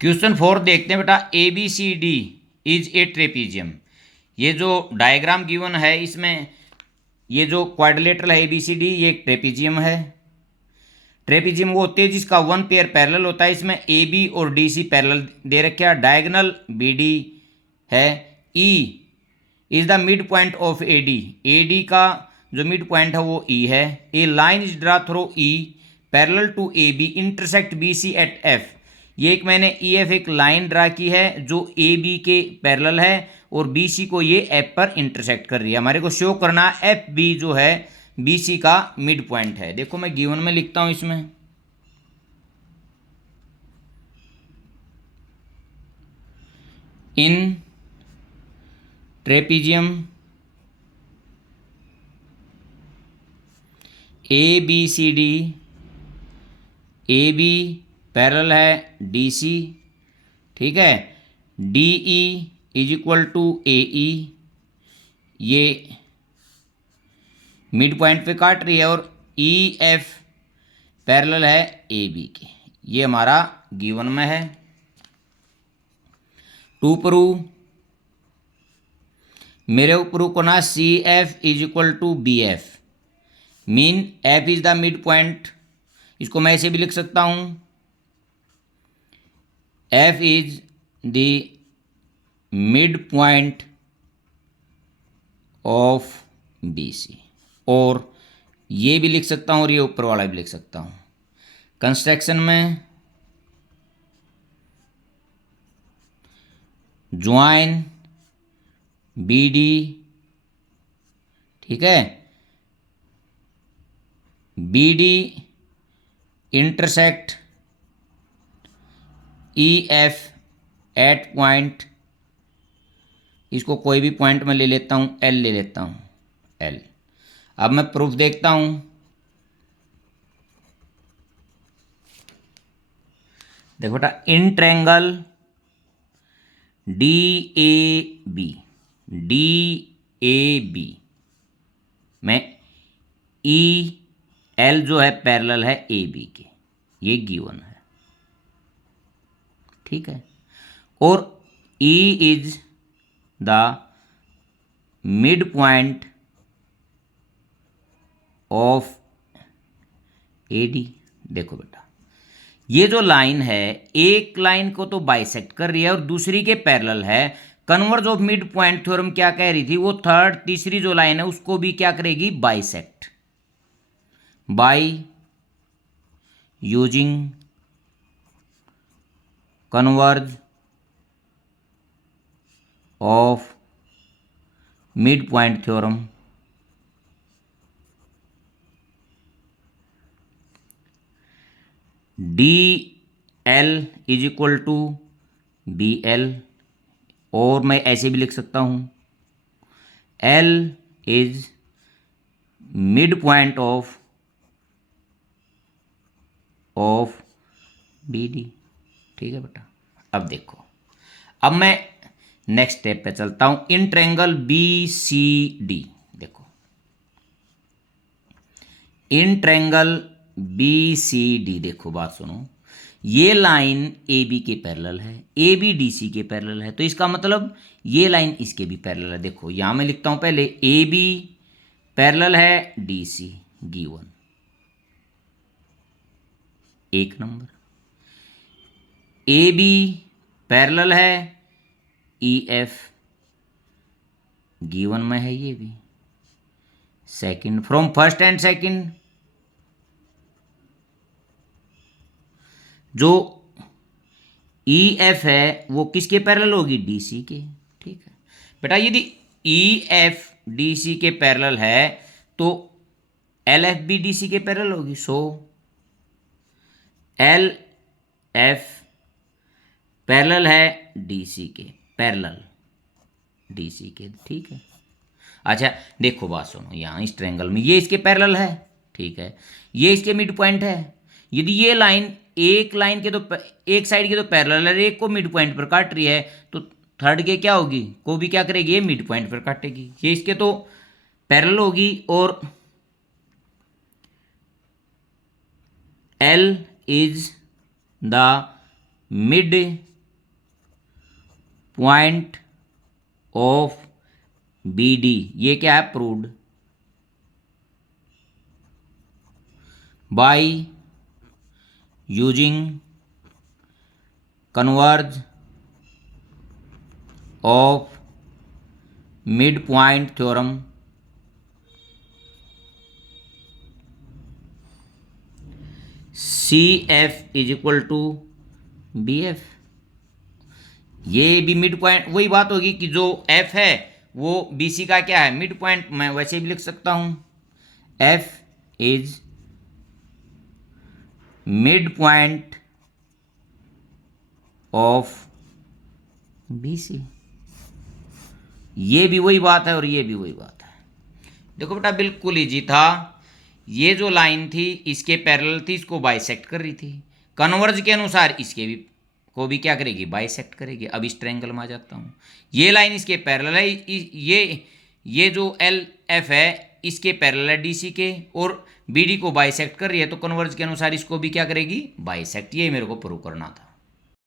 Question 4 देखते हैं बेटा। A B C D is a trapezium. ये जो डायग्राम गिवन है इसमें ये जो क्वाड्रिलेटरल है ए बी सी डी ये एक ट्रेपीजियम है। ट्रेपीजियम वो होते हैं जिसका वन पेयर पैरेलल होता है। इसमें ए बी और डी सी पैरेलल दे रखे हैं। डायगोनल बी डी है। E is the mid point of A D. A D का जो मिड पॉइंट है वो ई है। A line is draw through E parallel to A B intersect B C at F. ये एक मैंने E F एक लाइन ड्रा की है जो ए बी के पैरेलल है और बी सी को ये एफ पर इंटरसेक्ट कर रही है। हमारे को शो करना एफ बी जो है बी सी का मिड पॉइंट है। देखो मैं गिवन में लिखता हूं इसमें in trapezium A B C D, A B parallel है डी सी, ठीक है। D E is equal to A E, ये मिड पॉइंट पे काट रही है और ई एफ पैरेलल है ए बी के। ये हमारा गिवन में है। टू प्रूव मेरे को प्रूव करना C F is equal to B F mean F is the mid point. इसको मैं ऐसे भी लिख सकता हूं F is the mid point of B C, और ये भी लिख सकता हूं और ये ऊपर वाला भी लिख सकता हूं। कंस्ट्रक्शन में ज्वाइन बी डी, ठीक है, B D intersect E F at point, इसको कोई भी पॉइंट में ले लेता हूं, एल ले लेता हूं, एल। अब मैं प्रूफ देखता हूं। देखो बेटा, in triangle D A B, D A B में ई एल जो है पैरेलल है ए बी के, ये गिवन है, ठीक है। और ई is the mid point of A D. देखो बेटा, ये जो लाइन है एक लाइन को तो बाइसेक्ट कर रही है और दूसरी के पैरेलल है। Converge of mid point theorem क्या कह रही थी, वो थर्ड तीसरी जो लाइन है उसको भी क्या करेगी, bisect by using converse of mid point theorem. D L is equal to B L, और मैं ऐसे भी लिख सकता हूं L is mid point of B D, ठीक है बेटा। अब देखो, अब मैं नेक्स्ट स्टेप पे चलता हूं। In triangle B C D, देखो in triangle B C D, देखो बात सुनो, ये लाइन ए बी के पैरेलल है, ए बी डी सी के पैरेलल है, तो इसका मतलब ये लाइन इसके भी पैरेलल है। देखो यहां मैं लिखता हूं पहले ए बी पैरेलल है डी सी, गिवन एक नंबर। ए बी पैरेलल है ई एफ, गिवन में है ये भी second. From first and second जो ई एफ है वो किसके पैरेलल होगी, डी सी के, ठीक है बेटा। यदि ई एफ डी सी के पैरेलल है तो एल एफ भी डी सी के पैरेलल होगी। सो एल एफ पैरेलल है डी सी के, पैरेलल डी सी के, ठीक है। अच्छा देखो बात सुनो, यहाँ इस ट्रायंगल में ये इसके पैरेलल है, ठीक है, ये इसके मिड पॉइंट है। यदि ये लाइन एक लाइन के तो एक साइड के तो पैरेलल है, एक को मिड पॉइंट पर काट रही है, तो थर्ड के क्या होगी, को भी क्या करेगी, ये मिड पॉइंट पर काटेगी। ये इसके तो पैरेलल होगी और L is the mid point of B D, ये क्या है, proved by using converse of mid point theorem C F is equal to B F. ये भी मिड पॉइंट, वही बात होगी कि जो एफ है वो बी सी का क्या है, मिड पॉइंट। मैं वैसे भी लिख सकता हूं F is mid point of B C. ये भी वही बात है और ये भी वही बात है। देखो बेटा बिल्कुल इजी था। ये जो लाइन थी इसके पैरेलल थी, इसको बाइसेक्ट कर रही थी। कन्वर्ज के अनुसार इसके भी को भी क्या करेगी, बाइसेक्ट करेगी। अब इस ट्रायंगल में आ जाता हूँ। ये लाइन इसके पैरेलल है, ये जो एल एफ है इसके पैरेलल है डी सी के, और बी डी को बाइसेक्ट कर रही है, तो कन्वर्ज के अनुसार इसको भी क्या करेगी, बाइसेक्ट। ये मेरे को प्रूव करना था।